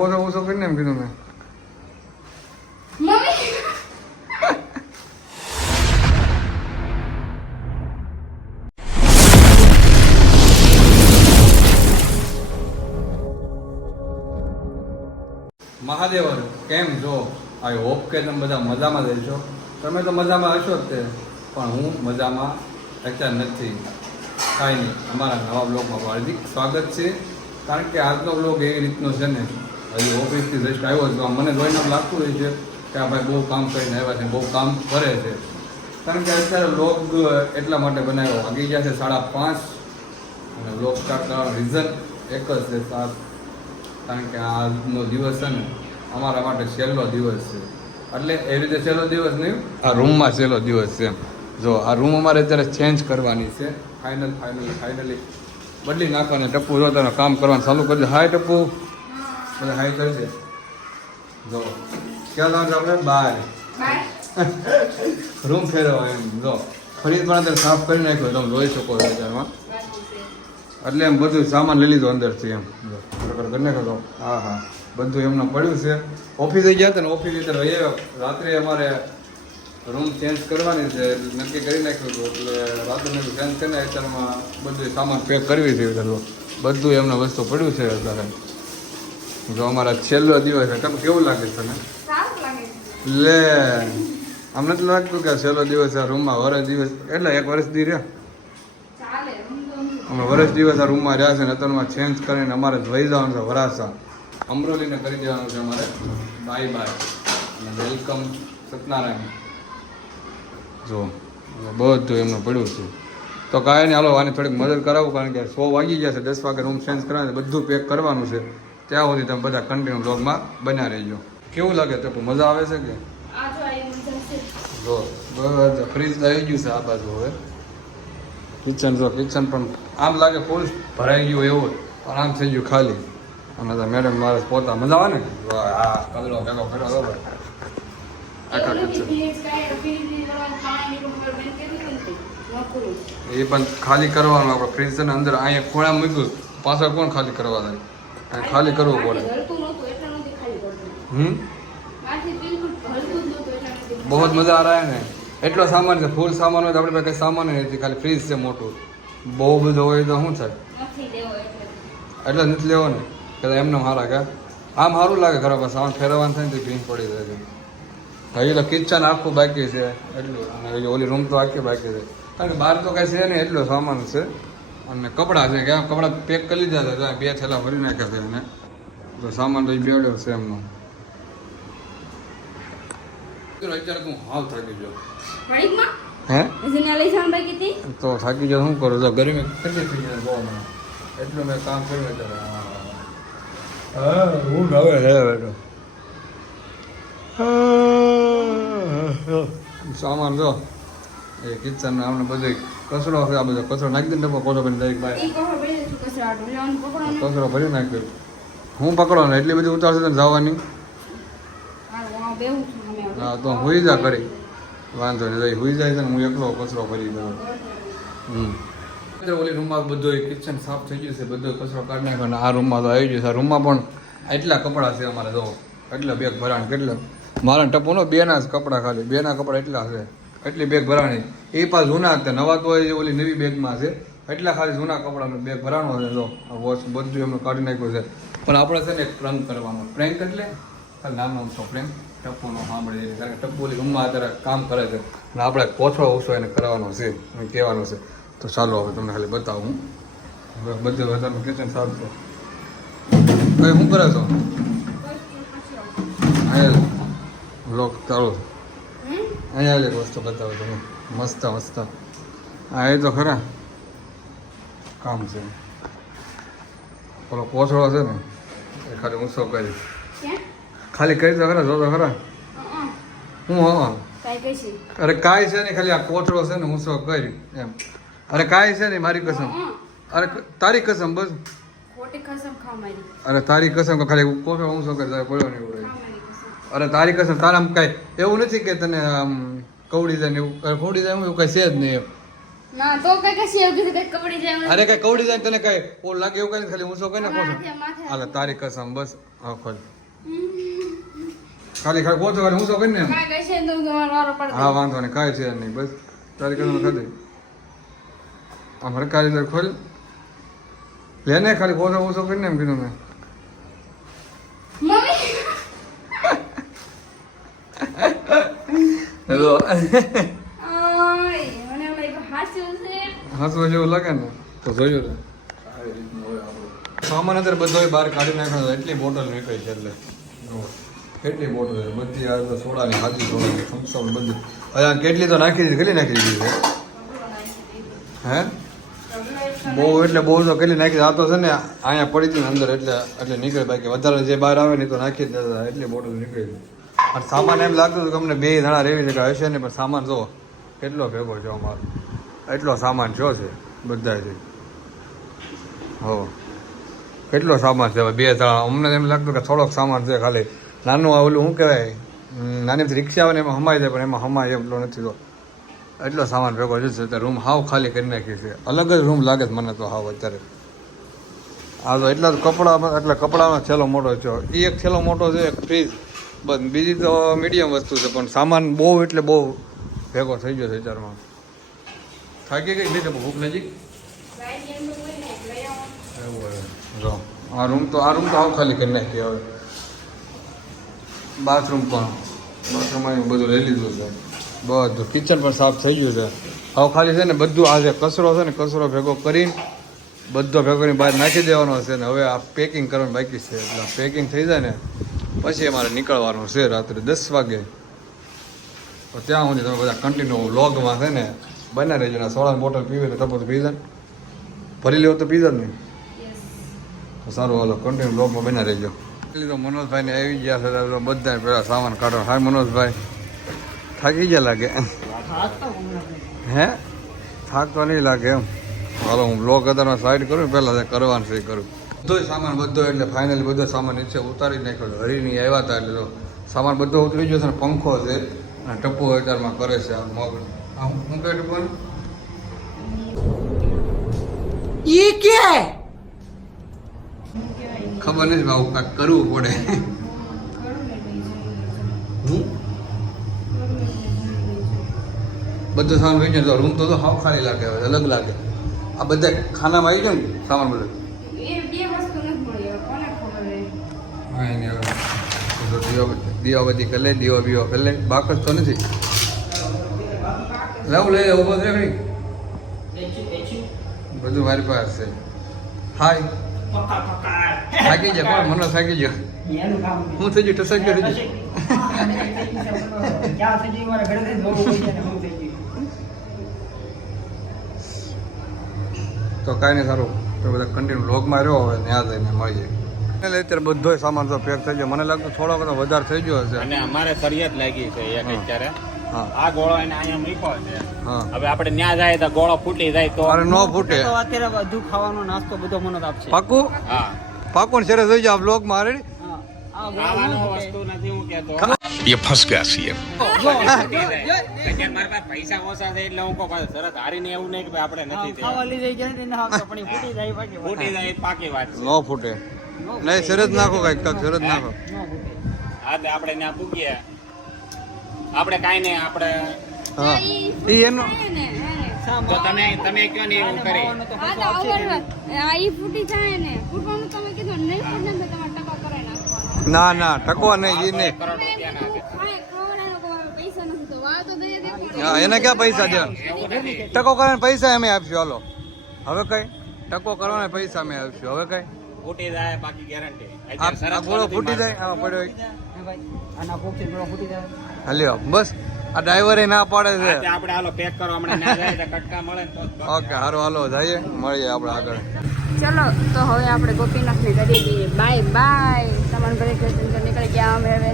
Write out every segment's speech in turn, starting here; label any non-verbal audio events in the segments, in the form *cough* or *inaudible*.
પોતો ઓછો કરીને એમ કીધું મેં મહાદેવ કેમ છો? આઈ હોપ કે તમે બધા મજામાં રહેશો. તમે તો મજામાં હશો જ તે પણ હું મજામાં અત્યારે નથી. કાંઈ નહીં અમારા નવા બ્લોગમાં હાર્દિક સ્વાગત છે. કારણ કે આજનો બ્લોગ એવી રીતનો છે ને હજી ઓફિસથી જસ્ટ આવ્યો તો આમ મને જોઈને લાગતું હોય છે કે આ ભાઈ બહુ કામ કરીને આવ્યા છે, બહુ કામ કરે છે. કારણ કે અત્યારે લોક એટલા માટે બનાવ્યો. વાગી ગયા છે સાડા પાંચ અને બ્લોગ સ્ટાર્ટ રીઝન એક જ છે સાત. કારણ કે આજનો દિવસ છે ને, અમારા માટે છેલ્લો દિવસ છે. એટલે એવી રીતે છેલ્લો દિવસ નહીં, આ રૂમમાં છેલ્લો દિવસ છે જો આ રૂમ અમારે અત્યારે ચેન્જ કરવાની છે. ફાઇનલ ફાઇનલ ફાઇનલી બદલી નાખવાની ટપ્પુ, જો કામ કરવાનું ચાલુ કરી દે. હાય ટપ્પુ. બધા હાઈ કરજે જો. ક્યાં લાગે આપણે બહાર રૂમ ફેરવો એમ. જો. ફરી પણ અંદર સાફ કરી નાખ્યો. તમે જોઈ શકો છો અત્યારમાં. એટલે એમ બધું સામાન લઈ લીધો અંદરથી એમ. જો, બરાબર કરી નાખો હા હા. બધું એમને પડ્યું છે. ઓફિસે ગયા હતા ને ઓફિસ રીતે રહીએ. રાત્રે અમારે રૂમ ચેન્જ કરવાની છે. નક્કી કરી નાખ્યું હતું. એટલે રાત્રે મેં ચેન્જ કરીને અત્યારમાં બધું સામાન પેક કરવી છે. બધું એમને વસ્તુ પડ્યું છે અત્યારે. જો અમારા છેલ્લો દિવસ તમને કેવું લાગે છે છે લે, અમને તો લાગતું કે છેલ્લો દિવસ આ રૂમમાં વરસ દિવસ એટલે એક વર્ષ દી રહ્યા. અમે વર્ષ દિવસ આ રૂમમાં રહ્યા છે ને અત્યારમાં ચેન્જ કરીને અમારે વહી જવાનું છે વરાસા અમરોલીને કરી દેવાનું છે અમારે. Bye bye welcome Satyanarayan. જો, બધું એમનું પડ્યું છે. તો કાંઈ નહીં, હાલો, આને થોડીક મદદ કરાવું, કારણ કે સો વાગી ગયા છે. દસ વાગે રૂમ ચેન્જ કરવાનું બધું પેક કરવાનું છે. ત્યાં સુધી તમે બધા કન્ટિન્યુ બ્લોગમાં બન્યા રહેજો. કેવું લાગે તો મજા આવે છે કે? જો બરાબર ફ્રીજ આવી ગયું છે આ બાજુ હવે. કિચન જો કિચન પણ આમ લાગે ફૂલ ભરાઈ ગયું એવું પણ આમ થઈ ગયું ખાલી. અને તો મેડમ મારે પોતા મજા આવે ને? આ કલરો ભેગો કર્યો બરાબર. આખા કિચન બધું. એ પણ ખાલી કરવાનું આપણે ફ્રીજ છે ને અંદર અહીંયા ખોળા મૂક્યું પાછળ કોણ ખાલી કરવા જાય? અહીં ખાલી કરવું પડે. હમ? બહુ જ મજા આ ને. એટલો સામાન છે ફૂલ સામાન હોય તો આપણી પાસે કંઈ સામાન નથી ખાલી ફ્રીજ છે મોટું. બહુ બધું હોય તો શું થાય એટલે. નથી લેવો ને. કે એમને મારા કે? આમ સારું લાગે ખરાબ સામાન ફેરવવાનું થાય ને ભીંગ પડી જાય છે. હજી તો કિચન આખું બાકી છે એટલું. અને ઓલી રૂમ તો આખી બાકી છે. કારણ કે બહાર તો કાંઈ છે નહીં એટલો સામાન છે. અને કપડાં છે કે આમ કપડાં પેક કરી લીધા હતા બે થેલા ભરી નાખ્યા છે એને. તો સામાન તો બેડ્યો છે એમનો. અત્યારે હું હાવ થાકી ગયો. હે? તો થાકી જાવ શું કરું? તો ગરમી કેટલી થઈ જાય બહુ મને એટલું મેં કામ કર્યું અત્યારે હા. છે હવે તો. સામાન જો. એ કિચન આમને બધું કચરો આ બધો કચરો નાખી દે ને ડબ્બો ભરીને દરેક બાય. કચરો ભરી નાખ્યો. હું પકડો ને એટલી બધી ઉતારશે તને જવાની? હું છું તો હુઈ જા કરી વાંધો નહીં હુઈ જાય છે ને હું એકલો કચરો ભરી દઉં. હમ. ઓલી રૂમમાં બધો કિચન સાફ થઈ ગયું છે બધો કચરો કાઢી નાખ્યો અને આ રૂમમાં તો આવી ગયું છે. આ રૂમમાં પણ એટલા કપડાં છે અમારે જો. એટલા બેગ ભરાણ કેટલા? મારા ટપો નો બેના જ કપડાં ખાલી બેના કપડાં એટલા છે. એટલી બેગ ભરાણી. એ પાછ જૂના હતા. નવા તો ઓલી નવી બેગમાં છે. એટલા ખાલી જૂના કપડાનો બેગ ભરાણો છે. જો, આ વોચ બધું એમને કાઢી નાખ્યું છે. પણ આપણે છે ને એક પ્રેન્ક કરવાનો. પ્રેન્ક એટલે? ખાલી નામ નામ છો પ્રેન્ક ટપ્પુનો સાંભળી કારણ કે ટપ્પુ ઓલી રૂમમાં અત્યારે કામ કરે છે. અને આપણે પોછળો ઓછો એને કરવાનો છે. એમ કહેવાનો છે. તો ચાલો હવે તમને ખાલી બતાવું. હવે બધું વધારે કિચન સારું છે. કઈ શું કરે છો? હા લોક ચાલો? અહીંયા એક વસ્તુ બતાવો તમે મસ્ત મસ્ત. હા એ તો ખરા. કામ છે. પેલો કોથળો છે ને એ ખાલી ઊંચો કરી? ખાલી કરી તો ખરા જો તો ખરા. હું હા? અરે કાંઈ છે ને ખાલી આ કોથળો છે ને ઊંચો કરી એમ. અરે કાંઈ છે ને મારી કસમ. અરે તારી કસમ બસ. અરે તારી કસમ ખાલી કોથળો ઊંચો કરી તારે પડ્યો નહીં પડે ખાવ મારી કસમ. અરે તારી કસમ તારા આમ કાંઈ એવું નથી કે તને આમ કવડી જાય ને એવું કવડી જાય એવું કાંઈ છે જ નહીં એમ. તો કઈ કશી એવું કીધું કઈ કપડી જાય અરે કઈ કવડી જાય તને કઈ ઓલ લાગે એવું કઈ ખાલી ઊંચો કઈ ને માથે, હાલે તારી કસમ બસ હા ખોલ. ખાલી ખાલી ગોતો ખાલી ઊંચો વારો પડતો હા વાંધો નહીં કાંઈ છે નહીં બસ. તારી કસમ ખાધી આમ હરકારી ખોલ. લે ને ખાલી કોસો ઊંચો કરીને એમ કીધું મેં. છે. હસવા જેવું લાગે ને તો જોયું ને સામાન અત્યારે બધો બહાર કાઢી નાખ્યો એટલી બોટલ નીકળી છે એટલે. કેટલી બોટલ છે? બધી આ તો સોડાની હાજી સોડાની થમ્સઅપ બધી. અહીંયા કેટલી તો નાખી દીધી કેટલી નાખી દીધી છે? હે? બહુ એટલે બહુ તો કેટલી નાખી દીધી. આ તો છે ને અહીંયા પડી હતી ને અંદર એટલે એટલે નીકળે બાકી. વધારે જે બહાર આવે ને એ તો નાખી જ દેતા એટલી બોટલ નીકળી અને સામાન એમ લાગતું હતું કે અમને બે જણા રેવી જગ્યા હશે ને પણ સામાન જો, કેટલો ભેગો છે અમારો. એટલો સામાન છો છે બધાથી હો. કેટલો સામાન છે બે ત્રણ અમને એમ લાગતું કે થોડોક સામાન છે ખાલી. નાનું આ ઓલું શું કહેવાય? નાની રિક્ષા આવે ને એમાં હમાય જાય, પણ એમાં હમાય એટલો નથી તો એટલો સામાન ભેગો છે અત્યારે રૂમ હાવ ખાલી કરી નાખી છે. અલગ જ રૂમ લાગે છે મને તો હાવ અત્યારે. આ તો એટલા કપડા કપડામાં, એટલે કપડાનો છેલ્લો મોટો થયો. એ એક છેલ્લો મોટો છે, એક ફ્રીજ બસ બીજી તો મીડિયમ વસ્તુ છે, પણ સામાન બહુ એટલે બહુ ભેગો થઈ ગયો છે વિચારમાં થાકી ગઈ નહીં ભૂખ નજીક? એવું હોય. જો, આ રૂમ તો આ રૂમ તો આવું ખાલી કરી નાખી હવે. બાથરૂમ પણ. બાથરૂમમાં બધું લઈ લીધું છે. બધું કિચન પણ સાફ થઈ ગયું છે. હવે ખાલી છે ને, બધું આ જે કચરો છે ને, કચરો ભેગો કરીને બધો ભેગો બહાર નાખી દેવાનો છે ને. હવે આ પેકિંગ કરવાનું બાકી છે. એટલે પેકિંગ થઈ જાય ને પછી અમારે નીકળવાનું છે રાત્રે દસ વાગે. તો ત્યાં સુધી તમે બધા કન્ટિન્યુ વ્લોગમાં છે ને બને રહેજો. ને સોળાની બોટલ પીવે તો તમે પી જાય ભરી લેવો તો પી જાય ને. તો સારું હાલો કન્ટિન્યુ બ્લોગમાં બને રહેજો. એટલે તો મનોજભાઈને આવી ગયા છે બધા પેલા સામાન કાઢો. હાય મનોજભાઈ. થાકી ગયા લાગે? હે? થાક તો નહીં લાગે એમ. હાલો હું બ્લોગ અત્યારમાં સાઈડ કરું પહેલાં કરવાનું છે કરું. બધો સામાન બધો એટલે ફાઇનલી બધો સામાન નીચે ઉતારી નાખ્યો. હરીની આવ્યા હતા એટલે સામાન બધો ઉતરી ગયો છે અને પંખો છે અને ટપ્પો અત્યારમાં કરે છે આ મગ. હું કઈ ટપ્પો ઈ કે? ખબર નથી ભાવ કાંક કરવું પડે. બધું સામાન વેચ્યો રૂમ તો હાવ ખાલી લાગે અલગ લાગે. આ બધા ખાનામાં આવી ગયો ને સામાન બધું? દીવા કરી કરે દીવા બીવા કરે લે. બાકત તો નથી. લવ, લઈ ઊભો થયો ભાઈ બધું મારી પાસે હાય. થાકી જાય પણ મને થાકી ગયો. હું થઈ ગયું? ટસક કરી તો કાંઈ નહીં, સારું. તો બધા કન્ટિન્યુ લોગમાં રહ્યો, હવે ત્યાં જઈને મળીએ. અત્યારે બધો સામાન તો પેક થઈ ગયો મને લાગતું થોડો ઘણો વધારે થઈ ગયો હશે અને અમારે ફરિયાદ લાગી છે એક હા. અત્યારે હા આ ગોળો એને અહીંયા મૂક્યો છે હા હવે આપણે ન્યા જાય તો ગોળો ફૂટી જાય તો અરે નો ફૂટે તો અત્યારે બધું ખાવાનો નાસ્તો બધો મને જ આપશે પાકું હા પાકું શેરે થઈ જાય બ્લોગમાં રેડી હા આ ખાવાનો ગોળો વસ્તુ નથી હું કેતો ये फंस गया सीएम ફૂટી જાય. અત્યારે મારી પાસે પૈસા ઓછા છે એટલે હું કહું પાછું તરત હારીને એવું નહીં કે ભાઈ આપણે નથી તે. ખાવા લીધે જાય ને હા તો પણ ઈ ફૂટી જાય બાકી ફૂટી જાય એ પાકી વાત છે નો ફૂટે નહીં સરસ નાખો કંઈક કાંઈક સરસ નાખો. ન હા આપણે ત્યાં પૂગીએ. આપણે કાંઈ નહીં આપણે હા. એ એનો તો તમે તમે કયો ને એવું કરી? હા તો આ ઈ ફૂટી જાય ને ફૂટવાનું તમે કીધું નહીં ફૂટે તો તમારે ટકા કરાવી નાખવાનો ના ના ટકો નહીં એ નહીં. છે. હા એને ક્યાં પૈસા દે ટકો કરવાના પૈસા અમે આપશું હાલો. હવે કઈ? ટકો કરવાના પૈસા અમે આપશું હવે કઈ? ફૂટી જાય બાકી ગેરંટી આ ગોળો ફૂટી જાય? આમાં પડ્યો આના પોક્ષે ગોળો ફૂટી જાય? હલ્યો બસ. આ ડ્રાઈવરે ના પાડે છે. આપણે હાલો પેક કરો હમણાં ના જાય કટકા મળે ઓકે હારું હાલો જઈએ. મળીએ આપણે આગળ. ચલો તો હવે આપણે ગોપીનાથને કરી દઈએ બાય બાય. તમારા ઘરે કૃષ્ણ નીકળી ગયા અમે હવે.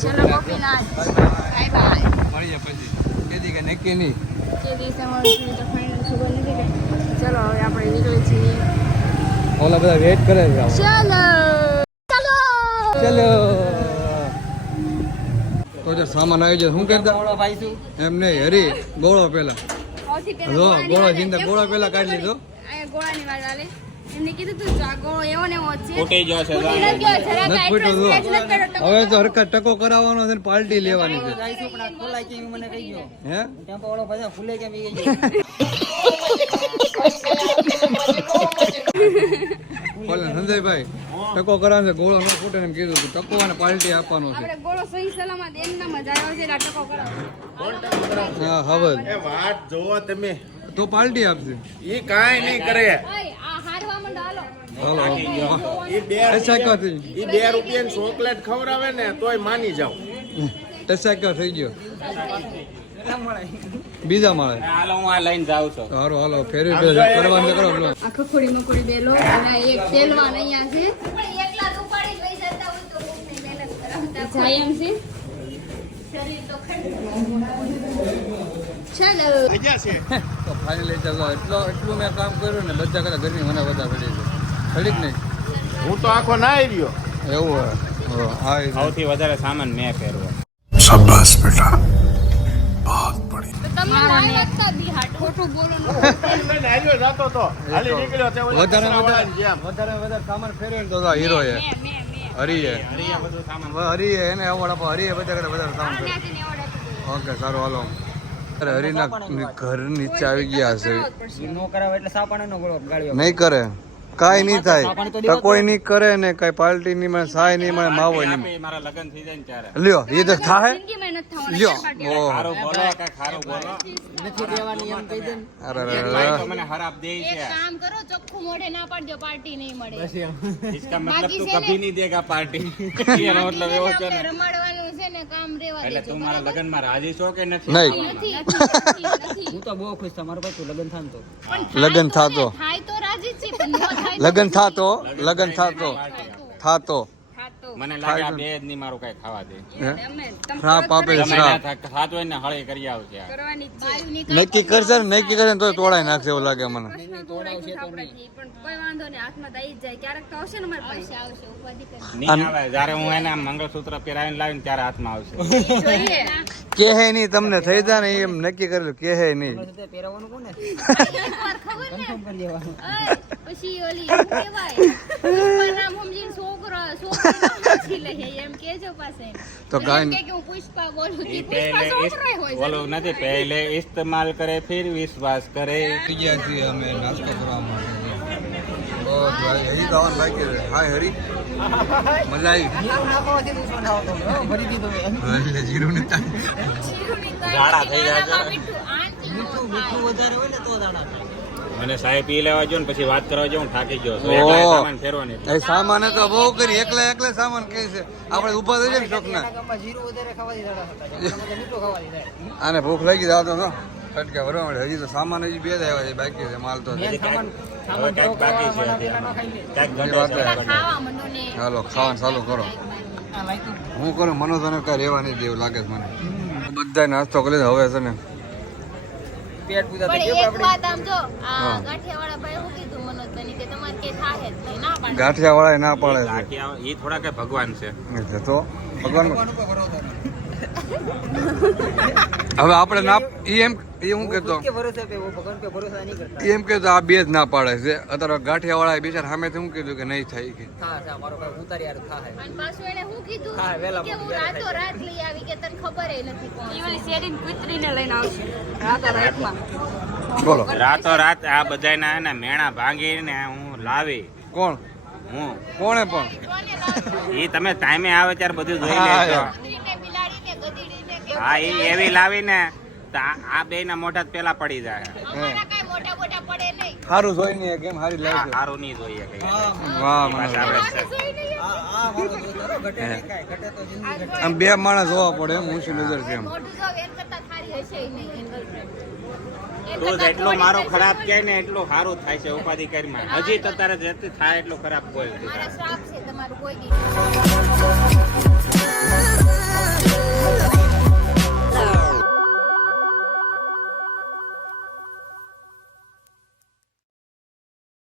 ચલો ગોપીનાથ. Bye bye. મળીએ પછી. કેદી કે નક્કી નહીં. કે દિવસે મળશું તો ફાઇનલ ખબર નથી કે ચલો હવે આપણે નીકળી છીએ. ઓલા બધા વેઇટ કરે છે ચાલો. ચાલો. ચલો. તો જે સામાન આવી જાય શું કરતા ગોળો ભાઈ એમ નહીં હરી ગોળો પેલા સૌથી પહેલા જો ગોળો જીંદા ગોળો પેલા કાઢી. લીધો. અહીંયા ગોળાની વાત આલે એમને કીધું તું એવો ને એવો છે. ફૂટી ગયો છે ટકો હવે તો ટકો. ટકો કરાવવાનો છે પાર્ટી લેવાની છે. જઈશું પણ આ ખોલાય કેમ એ મને કહી ગયો હે? ટેમ્પો વાળો બધા ફૂલે કેમ એ ગયો બોલે સંજયભાઈ ટકો કરાવવાનો છે ગોળો ન ફૂટે એમ કીધું હતું. ટકો અને પાર્ટી આપવાનો છે. આપણે ગોળો સહી સલામત એમના મજા આવ્યો છે એટલે ટકો કરાવો હા હવે. એ વાત જોવો તમે. તો પાર્ટી આપશે એ કાંઈ નહીં કરે ઓય, આ હારવા માંડો હાલો હાલો ઈ બે ઈ બે રૂપિયાની ચોકલેટ ખવડાવે ને તોય માની જાવ ટસાક્યો થઈ ગયો. બીજા માળે. હાલો હું આ લઈને જાઉં છું. હારો હાલો ફેરી ફેરવી. કરવાનું કરો પેલો આ ખખોડી મકોડી બે અને એક તેલવાન અહીંયા છે. જાય એમ છે ચાલો. તો ફાઇનલી ચાલો એટલો એટલું મેં કામ કર્યું ને બધા કરતા ગરમી મને વધારે પડી છે. ખરી જ નહીં? હું તો આખો ના આવ્યો એવું હોય. હા એ સૌથી વધારે સામાન મેં પહેરવો. તો તમને ના લાગતા બી ખોટું બોલો ન. આવ્યો જાતો તો. હાલી નીકળ્યો તે વધારે વધારે વધારે સામાન ફેરવે તો હીરો છે. મેં મેં મેં હરી છે અહીંયા બધું સામાન. હવે હરી છે એને એવોર્ડ આપો. હરી બધા કરતા વધારે સામાન ઓકે સારું હાલો. હરીના ઘર નીચે આવી ગયા છે. નહીં કરે. કાઈ નહીં થાય. કોઈ નહીં કરે ને કઈ પાર્ટી નહીં મને સાય નહીં મને માવો નહીં મારા લગન થઈ જાય ને લ્યો એ તો થાય લ્યો ઓ ખારો બોલો કે ખારો બોલો. અરે અરે દે છે. એક કામ કભી નહીં દેગા પાર્ટી. *laughs* એટલે તું મારા લગનમાં રાજી છો કે નથી? હું તો બહુ ખુશ તમારો ભાઈ લગન થાન તો. લગન થાય તો રાજી છે લગન થાતો લગન થાતો થાતો. મને લાગે આ બે જ નહીં મારું કઈ ખાવા દે. શ્રાપ આપે શ્રાપ. ના હોય ને હળી કરી આવશે નક્કી કરશે ને નક્કી કરે તો તોડાઈ નાખશે એવું લાગે મને. પ્રશ્ન છે પણ કોઈ વાંધો નહીં હાથમાં તો જાય. ક્યારેક તો આવશે ને મારી પાસે. આવશે ઉપાધિ કરી. નહીં આવે. જ્યારે હું એને આમ મંગળસૂત્ર પહેરાવીને લાવીને ત્યારે હાથમાં આવશે. કે હે નહીં તમને થઈ જાય ને એમ નક્કી કરેલું કે હે નહીં. પહેરવાનું કોને? *laughs* પછી ઓલી શું કહેવાય? નામ સમજીને છોકરો છોકરી નામ એમ કેજો પાસે તો એમ કે કે હું પુષ્પા બોલું ઈ પુષ્પા છોકરો હોય છે. નથી પહેલે ઇસ્તેમાલ કરે ફિર વિશ્વાસ કરે. ગયા છીએ અમે નાસ્તો કરવા માટે ઓ ભાઈ હરી તો આવવાનું હાય હરી. મજા આવી? જીરું ને થઈ મીઠું મીઠું વધારે હોય ને તો મને સાહેબ પી લેવા જો ને પછી વાત કરવા જો હું થાકી ગયો. છું એકલા સામાન ફેરવાની એ સામાન તો બહુ કરી એકલા એકલા સામાન કે છે. આપણે ઊભા થઈ જાય ને શોખના. આને ભૂખ લાગી જાવ તો ફટકે ભરવા મળે. હજી તો સામાન હજી બે જ આવ્યા છે બાકી છે માલ તો. ચાલો ખાવાનું ચાલુ કરો. હું કરું મનોજ અને કઈ રહેવા નહીં દેવું લાગે છે મને. બધા નાસ્તો કરી હવે છે ને પેટ પૂજા થઈ પણ આપણે એક વાત આમ જો આ. ગાંઠિયાવાળા ભાઈ હું કીધું મનોજભાઈ કે તમારે કે થાહે જ ના પાડે. ગાંઠિયા વાળા ના પાડે છે. ગાંઠિયા ઈ થોડા કે ભગવાન છે. એટલે તો ભગવાન *laughs* હવે આપણે ના એમ એ હું કહેતો એમ કહેતો આ બે જ ના પાડે છે. અત્યારે ગાંઠિયાવાળા બિચાર સામે શું કીધું કે નહીં થાય કે. બોલો. રાતો રાત આ બધાના ને મેણા ભાંગીને હું લાવી. કોણ? હું. કોણે પણ? એ તમે ટાઈમે આવે ત્યારે બધું જોઈ લેજો. હા એ એવી લાવીને આ બે ના મોઢા પેલા પડી જાય. સારું જોઈ નહીં કેમ સારી લાગે સારું નહીં જોઈએ કઈ. આમ બે માણસ જોવા પડે એમ હું નજર છે રોજ એટલો મારો ખરાબ કહે ને એટલો સારો થાય છે ઉપાધિ કરીમાં. હજી તો તારે જેટલી થાય એટલો ખરાબ કોઈ નથી